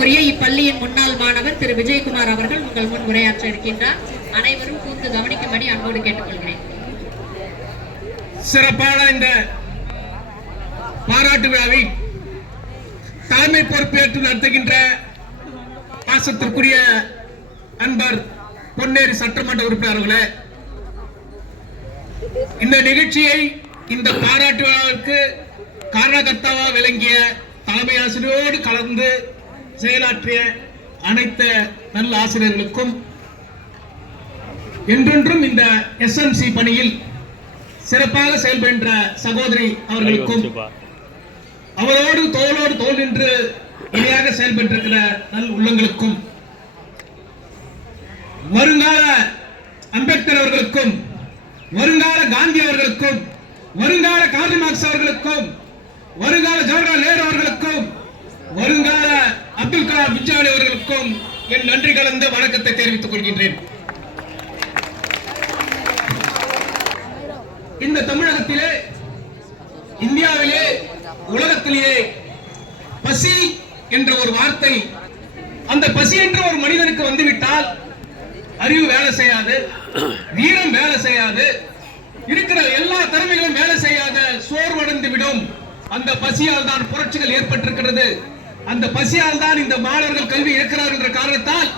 உரிய இப்பள்ளியின் முன்னாள் மாணவர் திரு விஜயகுமார் அவர்கள் உங்கள் முன் உரையாற்ற இருக்கின்றார். அனைவரும் கூர்ந்து கவனிக்கும்படி அன்போடு கேட்டுக்கொள்கிறேன். சிறப்பான இந்த பாராட்டு விழாவை தலைமை பொறுப்பேற்று நடத்துகின்ற பாசத்திற்குரிய அன்பர் பொன்னேரி சட்டமன்ற உறுப்பினர் அவர்களே இந்த நிகழ்ச்சியை இந்த பாராட்டு விழாவிற்கு காரணகர்த்தாவாக விளங்கிய தலைமை ஆசிரியரோடு கலந்து செயலாற்றிய அனைத்து நல்ல ஆசிரியர்களுக்கும் என்றென்றும் இந்த எஸ்என்சி பணியில் சிறப்பாக செயல்படுகின்ற சகோதரி அவர்களுக்கும் அவரோடு தோளோடு தோல் நின்று இணையாக செயல்பட்டிருக்கிற நல் உள்ளங்களுக்கும் வருங்கால அம்பேத்கர் அவர்களுக்கும் வருங்கால காந்தி அவர்களுக்கும் வருங்கால கார்ல் மார்க்ஸ் அவர்களுக்கும் வருங்கால ஜவஹர்லால் நேரு அவர்களுக்கும் வருங்கால அப்துல் கலாம் விஞ்ஞானி அவர்களுக்கும் என் நன்றி கலந்த வணக்கத்தை தெரிவித்துக் கொள்கின்றேன். இந்த தமிழகத்திலே இந்தியாவிலே உலகத்திலேயே பசி என்ற ஒரு வார்த்தை அந்த பசி என்ற ஒரு மனிதனுக்கு வந்துவிட்டால் அறிவு வேலை செய்யாது வீரம் வேலை செய்யாது இருக்கிற எல்லா திறமைகளும் வேலை செய்யாத சோர்வடைந்து விடும் அந்த பசியால் தான் புரட்சிகள் ஏற்பட்டிருக்கிறது. அந்த பசியால் தான் இந்த மாணவர்கள் கல்வி இழக்கிறார்கள் என்ற காரணத்தால்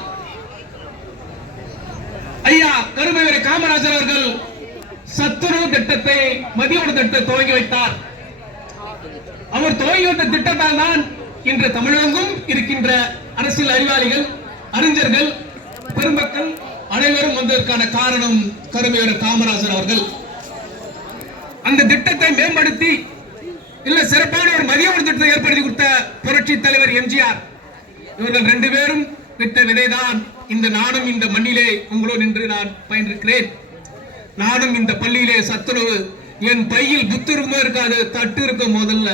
ஐயா கருமேவரை காமராஜர் அவர்கள் சத்துணவு திட்டத்தை மதிய உணவு திட்டத்தை துவங்கி வைத்தார். அவர் துவங்கி வைத்த திட்டத்தால் தான் இன்று தமிழகம் இருக்கின்ற அரசியல் அறிவாளிகள் அறிஞர்கள் பெருமக்கள் அனைவரும் வந்ததற்கான காரணம் கருமையோட காமராஜர் அவர்கள். அந்த திட்டத்தை மேம்படுத்தி இல்ல சிறப்பான ஒரு மதிய உணவு திட்டத்தை ஏற்படுத்தி கொடுத்த புரட்சி தலைவர் எம்ஜிஆர். இவர்கள் ரெண்டு பேரும் விட்ட விதைதான். இந்த நானும் இந்த மண்ணிலே உங்களோடு நின்று நான் பயின்றிருக்கிறேன். நானும் இந்த பள்ளியிலே சத்துணவு. என் பையில் புத்து இருக்காது தட்டு இருக்கும் முதல்ல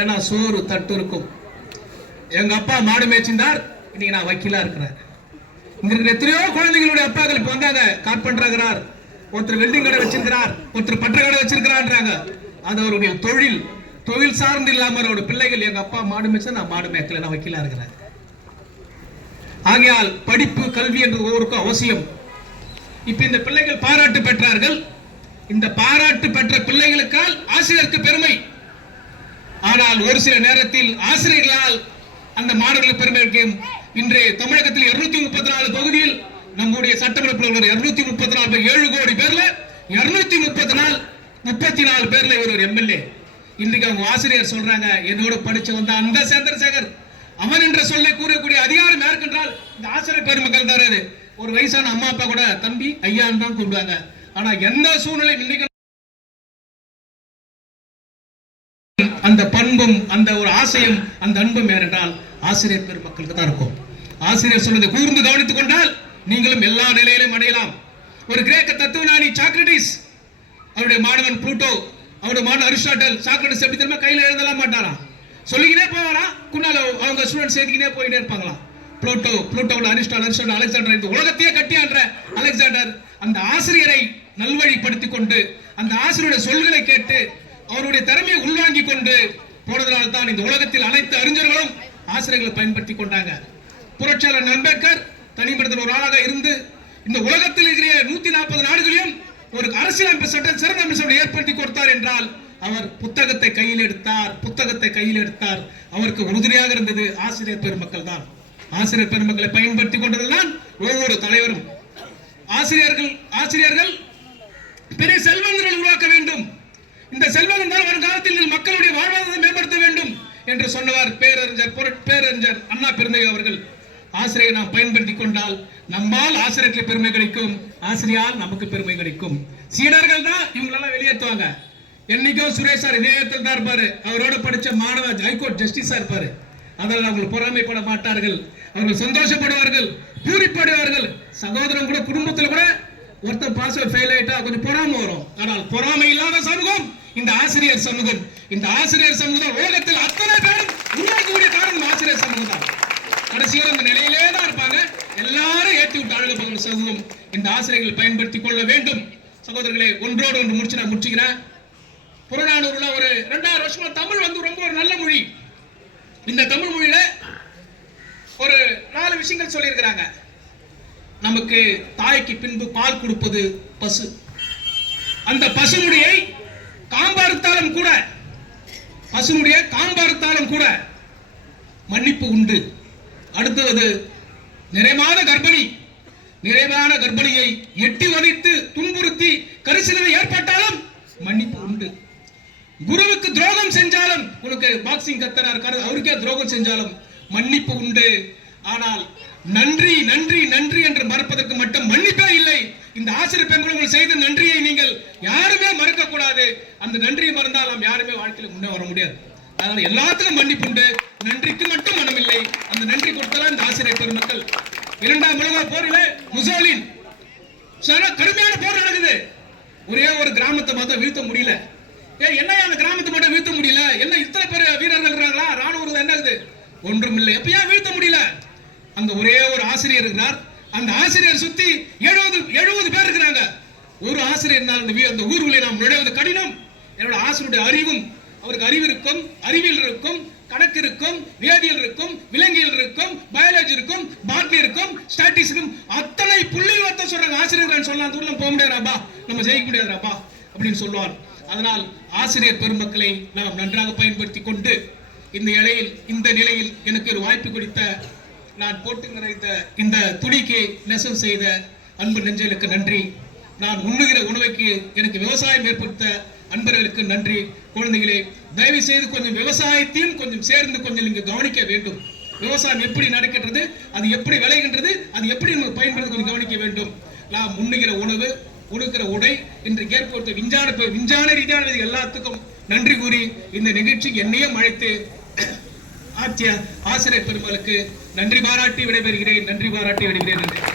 ஏன்னா சோறு தட்டு இருக்கும் எங்க அப்பா மாடு மேய்ச்சிருந்தார். இன்னைக்கு நான் வக்கீலா இருக்கிறேன். இங்க இருக்கிற எத்தனையோ குழந்தைகளுடைய அப்பாக்கள் இப்ப வந்தாங்க. கார்பெண்டராகிறார் ஒருத்தர் வெல்டிங் கடை வச்சிருக்கிறார். ஒருத்தர் பற்ற கடை வச்சிருக்கிறான்றாங்க. அது அவருடைய தொழில். தொழில் சார்ந்து இல்லாமல் அவரோட பிள்ளைகள் எங்க அப்பா மாடு மேய்ச்சா நான் மாடு மேய்க்கல நான் வக்கீலா இருக்கிறேன். ஆகையால் படிப்பு கல்வி என்று ஒவ்வொருக்கும் அவசியம். இப்ப இந்த பிள்ளைகள் பாராட்டு பெற்றார்கள். இந்த பாராட்டு பெற்ற பிள்ளைகளுக்கால் ஆசிரியருக்கு பெருமை. ஆனால் ஒரு சில நேரத்தில் ஆசிரியர்களால் அந்த மாடுகளுக்கு பெருமை இருக்கும் இன்று தமிழகத்தில் இருநூத்தி முப்பத்தி நாலு பகுதியில் நம்முடைய சட்டமன்ற இருநூத்தி முப்பத்தி நாலு பேர், ஏழு கோடி பேர்ல இருநூத்தி முப்பத்தி நாலு முப்பத்தி நாலு பேர்ல இவர் ஒரு எம்எல்ஏ. இன்னைக்கு அவங்க ஆசிரியர் சொல்றாங்க என்னோட படிச்சு வந்த அந்த சந்திரசேகர். அவன் என்ற சொல்லை கூறக்கூடிய அதிகாரம் யாருக்கு என்றால் இந்த ஆசிரியர் பெருமக்கள் தான் ஒரு வயசான அம்மா அப்பா கூட தம்பி ஐயான்னு தான் கூப்பிடுவாங்க. ஆனா எந்த சூழ்நிலை இன்னைக்கு அந்த பண்பும் அந்த ஒரு ஆசையும் அந்த அன்பும் ஏனென்றால் ஆசிரியர் பெருமக்களுக்கு தான் இருக்கும். ஆசிரியர் சொல்வதை கூர்ந்து கவனித்துக் கொண்டால் நீங்களும் எல்லா நிலையிலும் அடையலாம். ஒரு கிரேக்க தத்துவஞானி சாக்ரட்டிஸ் அவருடைய மாணவன் புளூட்டோ அவனோட மாடல் அரிஸ்டாட்டல் சாக்ரட்டிஸ் எப்படி தெரியுமா? கையில் எழுதலாம் மாட்டாராம். சொல்லிக்கினே போவாராம். குன்னால அவங்க ஸ்டூடெண்ட்ஸ் சேர்த்துக்கிட்டே போயிட்டே இருப்பாங்களாம். புளோட்டோ புளூட்டோட அரிஸ்டால் அரிஸ்டால் அலெக்சாண்டர் இந்த உலகத்தையே கட்டியான்ற அலெக்சாண்டர் அந்த ஆசிரியரை நல்வழிப்படுத்திக் கொண்டு அந்த ஆசிரியருடைய சொல்களை கேட்டு அவருடைய திறமையை உள்வாங்கிக் கொண்டு போனதனால் தான் இந்த உலகத்தில் அனைத்து அறிஞர்களும் ஆசிரியர்களை பயன்படுத்தி கொண்டாங்க. புரட்சியாளர் அம்பேத்கர் தனிமனிதன் ஒரு ஆளாக இருந்து இந்த உலகத்தில் இருக்கிற நூத்தி நாற்பது நாடுகளையும் ஒரு அரசியலமைப்பு சட்டம் சிறந்த அமைச்சரை ஏற்படுத்தி கொடுத்தார் என்றால் அவர் புத்தகத்தை கையில் எடுத்தார் புத்தகத்தை கையில் எடுத்தார். அவருக்கு உறுதுணையாக இருந்தது ஆசிரியர் பெருமக்கள் தான். ஆசிரியர் பெருமக்களை பயன்படுத்தி கொண்டதுதான் ஒவ்வொரு தலைவரும். ஆசிரியர்கள் ஆசிரியர்கள் பெரிய செல்வந்தர்கள் உருவாக்க வேண்டும். இந்த செல்வந்தன் தான் வருங்காலத்தில் மக்களுடைய வாழ்வாதாரத்தை மேம்படுத்த வேண்டும் என்று சொன்னவர் பேரறிஞர் பேரறிஞர் அண்ணா பெருந்தை அவர்கள் ஆசிரியரை நாம் பயன்படுத்தி கொண்டால் நம்மால் ஆசிரியர்களுக்கு பெருமை கிடைக்கும். ஆசிரியால் நமக்கு பெருமை கிடைக்கும். சீடர்கள் தான் இவங்களெல்லாம் வெளியேற்றுவாங்க. என்னைக்கும் சுரேஷ் சார் இதே இடத்துல தான் இருப்பாரு. அவரோட படிச்ச மாணவ ஹைகோர்ட் ஜஸ்டிஸா இருப்பாரு. அதனால் அவர்கள் பொறாமைப்பட மாட்டார்கள். அவர்கள் சந்தோஷப்படுவார்கள் பூரிப்படுவார்கள். சகோதரன் கூட குடும்பத்தில் கூட ஒருத்தர் பாஸ் ஃபெயில் ஆயிட்டா கொஞ்சம் பொறாமை வரும். ஆனால் பொறாமை இல்லாத சமூகம் இந்த ஆசிரியர் சமூகம். இந்த ஆசிரியர் சமூகம் உலகத்தில் அத்தனை பேரும் உருவாக்கக்கூடிய காரணம் ஆசிரியர் சமூகம் தான். கடைசியில் அந்த நிலையிலே தான் இருப்பாங்க. எல்லாரும் ஏற்றி விட்டு அழகு சமூகம். இந்த ஆசிரியர்கள் பயன்படுத்திக் கொள்ள வேண்டும். சகோதரர்களே ஒன்றோடு ஒன்று முடிச்சு நான் முடிச்சுக்கிறேன். புறநானூறுல ஒரு ரெண்டாயிரம் வருஷமா தமிழ் வந்து ரொம்ப ஒரு நல்ல மொழி. இந்த தமிழ் மொழியில ஒரு நாலு விஷயங்கள் சொல்லியிருக்கிறாங்க. நமக்கு தாய்க்கு பின்பு பால் கொடுப்பது பசு. அந்த பசுமுடியை காம்பாறுத்தாலும் கூட பசுமுடியை காம்பாறுத்தாலும் கூட மன்னிப்பு உண்டு. அடுத்தது நிறைவான கர்ப்பிணி. நிறைவான கர்ப்பிணியை எட்டி வதைத்து துன்புறுத்தி கரிசனவை ஏற்பட்டாலும் மன்னிப்பு உண்டு. குருவுக்கு துரோகம் செஞ்சாலும் உனக்கு பாக்ஸிங் கத்தரா இருக்காரு அவருக்கே துரோகம் செஞ்சாலும் மன்னிப்பு உண்டு. ஆனால் நன்றி நன்றி நன்றி என்று மறப்பதற்கு மட்டும் மன்னிப்பே இல்லை. இந்த ஆசிரியர் பெண்கள் செய்த நன்றியை நீங்கள் யாருமே மறக்க கூடாது அந்த நன்றியை மறந்தால் நாம் யாருமே வாழ்க்கையில் முன்னே வர முடியாது. அதனால எல்லாத்துக்கும் மன்னிப்பு உண்டு நன்றிக்கு மட்டும் மனமில்லை. அந்த நன்றி கொடுத்தலாம் இந்த ஆசிரியர் பெருமக்கள். இரண்டாம் உலக போரில் முசோலின் கடுமையான போர் நடக்குது. ஒரே ஒரு கிராமத்தை மட்டும் வீழ்த்த முடியல. ஏ என்ன அந்த கிராமத்தை மட்டும் வீழ்த்த முடியல? என்ன இத்தனை பேர் வீரர்கள் இருக்கிறாங்களா? ராணுவம் என்ன ஆகுது ஒன்றும் இல்லை எப்ப ஏன் வீழ்த்த முடியல? அங்க ஒரே ஒரு ஆசிரியர் இருக்கிறார். அந்த ஆசிரியர் சுத்தி எழுபது எழுபது பேர் இருக்கிறாங்க. ஒரு ஆசிரியர் இருந்தால் அந்த வீ- அந்த ஊர்களை நாம் நுழைவது கடினம். என்னோட ஆசிரியருடைய அறிவும் அவருக்கு அறிவு இருக்கும் அறிவியல் இருக்கும் கணக்கு இருக்கும் வேதியியல் இருக்கும் விலங்கியல் இருக்கும் பயாலஜி இருக்கும் பாட்னி இருக்கும் ஸ்டாட்டிஸ் இருக்கும். அத்தனை புள்ளி வத்த சொல்றாங்க ஆசிரியர் சொல்லலாம் தூரம் போக முடியாதாப்பா? நம்ம ஜெயிக்க முடியாதாப்பா? அப்படின்னு சொல்லுவார். அதனால் ஆசிரியர் பெருமக்களை நாம் நன்றாக பயன்படுத்தி கொண்டு இந்த இலையில் இந்த நிலையில் எனக்கு ஒரு வாய்ப்பு கொடுத்த நான் போட்டு நிறைந்த இந்த துணிக்கு நெசவு செய்த அன்பு நெஞ்சலுக்கு நன்றி. நான் உண்ணுகிற உணவுக்கு எனக்கு விவசாயம் ஏற்படுத்த அன்பர்களுக்கு நன்றி. குழந்தைகளே தயவு செய்து கொஞ்சம் விவசாயத்தையும் கொஞ்சம் சேர்ந்து கொஞ்சம் நீங்கள் கவனிக்க வேண்டும். விவசாயம் எப்படி நடக்கின்றது அது எப்படி விளைகின்றது அது எப்படி நமக்கு பயன்படுத்த கொஞ்சம் கவனிக்க வேண்டும். நாம் உண்ணுகிற உணவு உடுக்கிற உடை என்று ஏற்படுத்த விஞ்ஞான விஞ்ஞான ரீதியான எல்லாத்துக்கும் நன்றி கூறி இந்த நிகழ்ச்சிக்கு என்னையும் அழைத்து ஆட்சிய ஆசிரியர் பெருமளுக்கு நன்றி பாராட்டி விடைபெறுகிறேன் நன்றி பாராட்டி விடைபெறுகிறேன். நன்றி